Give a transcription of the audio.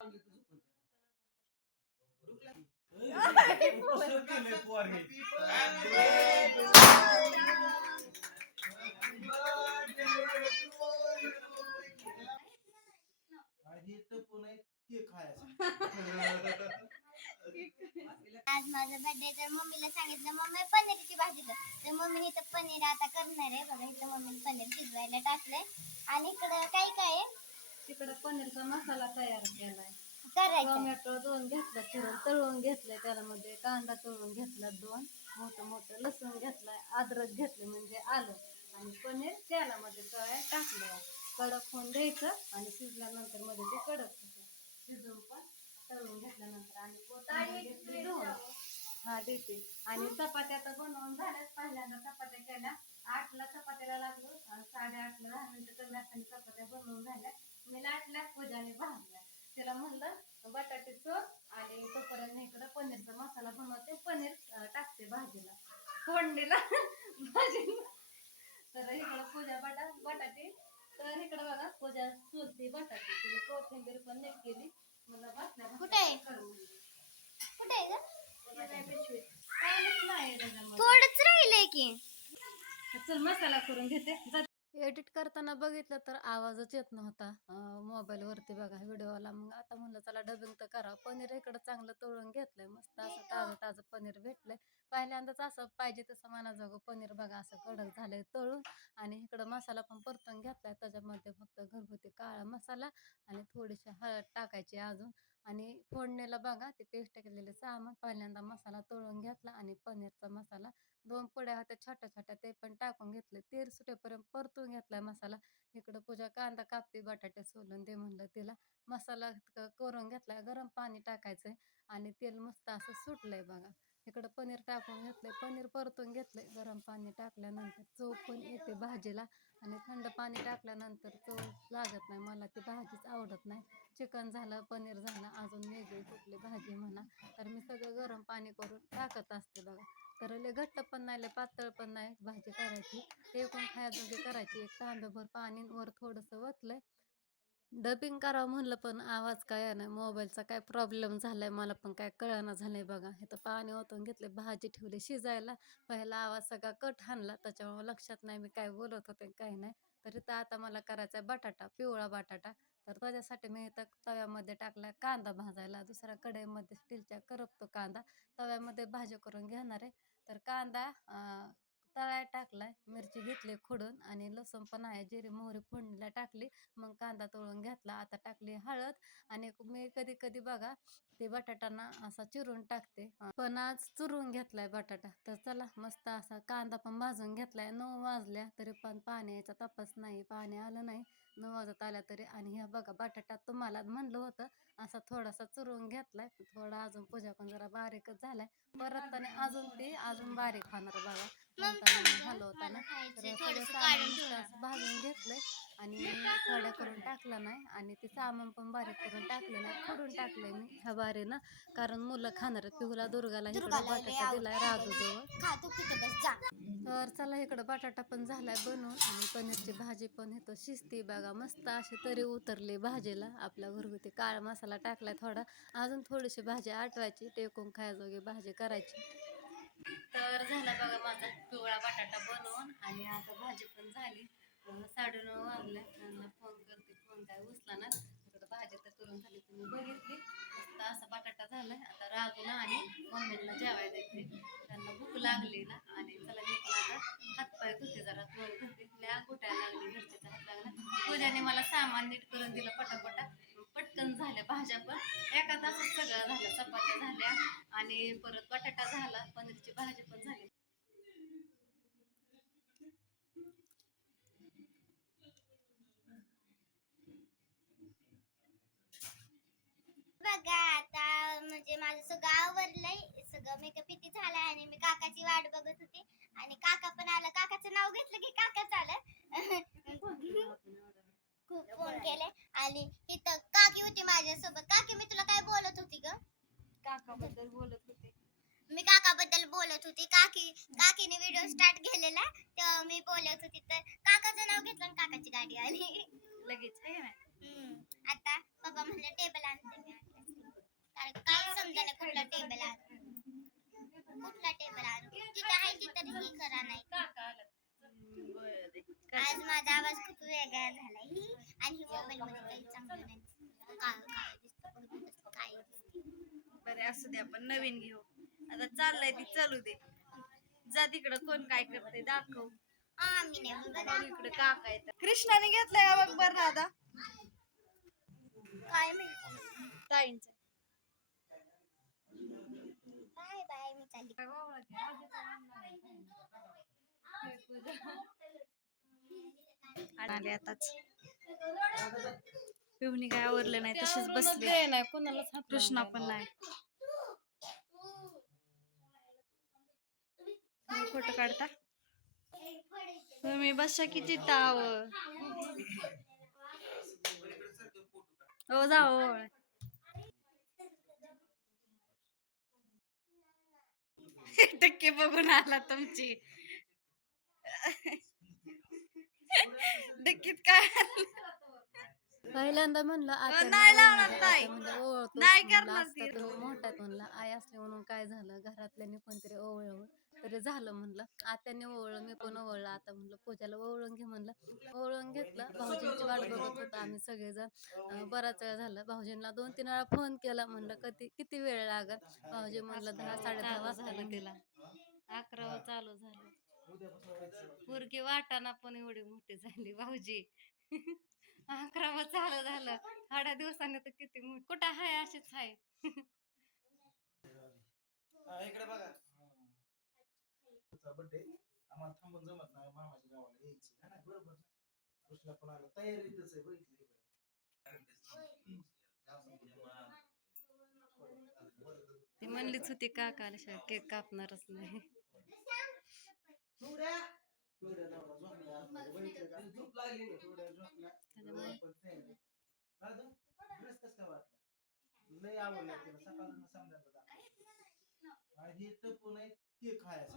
आज माझा बर्थडे तर मम्मीला सांगितलं मम्मी पनीरची भाजी कर तर मम्मीने इथं पनीर आता करणार आहे बघा इथं मम्मीने पनीर शिजवायला टाकलंय आणि इकडं काय काय आहे तिकडं पनीरचा मसाला तयार केलाय करायचं टोमॅटो 2 घेतला चिरून तळून घेतलंय त्यामध्ये कांदा तळून घेतला 2 मोठं लसूण घेतलाय अद्रक घेतले म्हणजे आलं आणि पनीर तेलामध्ये तळाय टाकलं कडक होऊन द्यायचं आणि शिजल्यानंतर मध्ये ते कडक होतं शिजवून पण तळून घेतल्यानंतर आणि कोथिंबीर घेतली 2 हा देते आणि चपात्या आता बनवून झाल्यात पहिल्यांदा चपात्या केल्या 8ला चपात्याला लागलो आणि 8:30ला 10 मिनिटं कमी असताना चपात्या बनवून झाल्या मी लाटल्या पूजाने भाजल्या त्याला म्हणलं बटाटे चोर आणि तोपर्यंत इकडं पनीरचा मसाला बनवते पनीर टाकते भाजीला फोडणीला भाजीला तर इकडं पूजा बटाटे तर इकडं बघा पूजा चुलती बटाटे तिने कोथिंबीर पण नीट केली मला बसल्या कुठे आहे थोडंच राहिलंय की चल मसाला करून घेते एडिट करताना बघितलं तर आवाजच येत नव्हता मोबाईल वरती बघा व्हिडिओला मग आता म्हणलं चला डबिंग तर करा पनीर इकडं चांगलं तळून घेतलंय मस्त असं ताजं पनीर भेटलंय पहिल्यांदाच असं पाहिजे तसं मनाजोगं पनीर बघा असं कडक झालंय तळून आणि इकडं मसाला पण परतून घेतलाय त्याच्यामध्ये फक्त घरगुती काळा मसाला आणि थोडीशी हळद टाकायची अजून आणि फोडणीला बघा ते पेस्ट केलेले सामान पहिल्यांदा मसाला तळून घेतला आणि पनीरचा मसाला 2 पुड्या होत्या छोट्या छोट्या ते पण टाकून घेतले तेल सुटेपर्यंत परतून घेतलाय मसाला इकडं पूजा कांदा कापते बटाटे सोलून दे म्हणलं तिला मसाला करून घेतलाय गरम पाणी टाकायचंय आणि तेल मस्त असं सुटलंय बघा इकडं पनीर टाकून घेतलंय पनीर परतून घेतलंय गरम पाणी टाकल्यानंतर चव पण येते भाजीला आणि थंड पाणी टाकल्यानंतर चव लागत नाही मला ती भाजीच आवडत नाही चिकन झालं पनीर झालं अजून वेगळी कुठली भाजी म्हणा तर मी सगळं गरम पाणी करून टाकत असते बघा तर लय घट्ट पण नाही लय पातळ पण नाही भाजी करायची ते पण खायजोगी करायची एक तांब्याभर पाणी वर थोडंसं वतलंय डबिंग करावं म्हणलं पण आवाज काय नाही मोबाईलचा काय प्रॉब्लेम झालाय मला पण काय कळना झालंय बघा इथं पाणी ओतून घेतले भाजी ठेवली शिजायला पहिला आवाज सगळा कट हाणला त्याच्यामुळे लक्षात नाही मी काय बोलत होते काय नाही तर इथं आता मला करायचा बटाटा पिवळा बटाटा तर त्याच्यासाठी मी इथं तव्यामध्ये टाकला कांदा भाजायला दुसऱ्या कढईमध्ये स्टीलच्या करपतो कांदा तव्यामध्ये भाजी करून घेणार आहे तर कांदा तळाय टाकलाय मिरची घेतली खोडून आणि लसूण पण आहे जिरे मोहरी फोडणीला टाकली मग कांदा तळून घेतला आता टाकली हळद आणि मी कधी कधी बघा ते बटाटाना असा चिरून टाकते पण आज चुरून घेतलाय बटाटा तर चला मस्त असा कांदा पण भाजून घेतलाय 9 वाजल्या तरी पण पाण्याचा तपास नाही पाणी आलं नाही 9 वाजत आल्या तरी आणि ह्या बघा बटाटा तुम्हाला म्हणलं होतं असा थोडासा चुरून घेतलाय थोडा अजून पूजा पण जरा बारीकच झालाय परत अजून बारीक होणार बघा हलवताना तर सगळं सामान भाजून घेतलंय आणि थोड्या करून टाकला नाही आणि ते सामान पण बारीक करून टाकलं नाही फोडून टाकलंय मी ह्या बारीनं कारण मुलं खाणार पिहूला दुर्गाला इकडं बटाटा दिलाय राजूजवळ तर चला इकडं बटाटा पण झालाय बनवून आणि पनीरची भाजी पण इथं शिजते बघा मस्त अशी तरी उतरली भाजीला आपल्या घरगुती काळा मसाला टाकलाय थोडा अजून थोडीशी भाजी आटवायची टेकून खायजोगी भाजी करायची तर झाला बघा माझा पिवळा बटाटा बनवून आणि आता भाजी पण झाली 9:30 वाजल्या त्यांना फोन करते फोन काय उचला ना तिकडं भाजी तर करून झाली तुम्ही बघितली मस्त असा बटाटा झालाय आता राजूला आणि मम्मीला जेवायला देते त्यांना भूक लागली ना आणि चला मी पण आता हातपाय धुते जरा तोंड धुते लय घुटायला लागली घरच्याचा हात लागला पूजाने मला सामान नीट करून दिलं पटापटा पटकन झाल्या भाज्या पण एका तासात सगळं झालं चपात्या झाल्या आणि परत बटाटा झाला पनीरची भाजी पण झाली बघा आता म्हणजे माझं सगळं आवरलंय सगळं मेकअप इथे झालाय आणि मी काकाची वाट बघत होते आणि काका पण आला काकाचं नाव घेतलं की काकाच आलं खूप फोन केले आणि इथं काकी होती माझ्यासोबत काकी मी तुला काय बोलत होती ग काकाबद्दल बोलत होते मी काकाबद्दल बोलत होती काकीने व्हिडिओ स्टार्ट केलेला तेव्हा मी बोलत होती तर काकाचं नाव घेतलं आणि काकाची गाडी आली लगेच आहे ना आता पप्पा म्हणले टेबल आणते आपण नवीन घेऊ. आता चाललंय ती चालू दे. जा तिकडं कोण काय करते दाखव. आम्ही नाही बाबा इकडे काका येतात. कृष्णाने घेतलाय का बघ बरं दादा. काय माहिती. ताईंच बाय बाय मी चालली. आले आताच. पिवणी काय आवरलं नाही तशीच बसली. नाही कोणालाच हात कृष्णा पण नाही. फोटो काढता तुम्ही बसा किती ताव. हो जाओ. टक्के बघून आला तुमची. नक्कीच काय पहिल्यांदा म्हणलं आता नाही लावणार ताई. नाही करणार असता ती. तर मोठ्यात म्हणलं आई असले म्हणून काय झालं घरातल्यानी कोणतरी ओवळलं तरी झालं म्हणलं. आत्याने ओवळलं मी पण ओवळलं. आता म्हणलं पूजाला ओवळून घे म्हणलं. ओवळून घेतलं. भाऊजींची वाट बघत होतो आम्ही सगळेजण. बराच वेळ झाला. भाऊजींना 2-3 वेळा फोन केला म्हणलं किती वेळ लागल. भाऊजी म्हणलं 10-10:30 वाजता तिला 11 चालू झालं. पोरगी वाटाना पण एवढी मोठी झाली भाऊजी. 11 चालू झालं. थोड्या दिवसांनी तर किती मोठी. कुठं हाय अशीच हाय. इकडे बघा. बर्थडे आम्हाला थांबून जमत नाही. मामाच्या गावाला यायचं ना बरोबर. कृष्णा पण आला तयारीतच आहे बघितलं. ती म्हणलीच होती काका आल्याशिवाय केक कापणारच नाही. झोप लागली लय आवडलं त्याला सकाळून समजायला हे तर पुन्हा केक खायचा.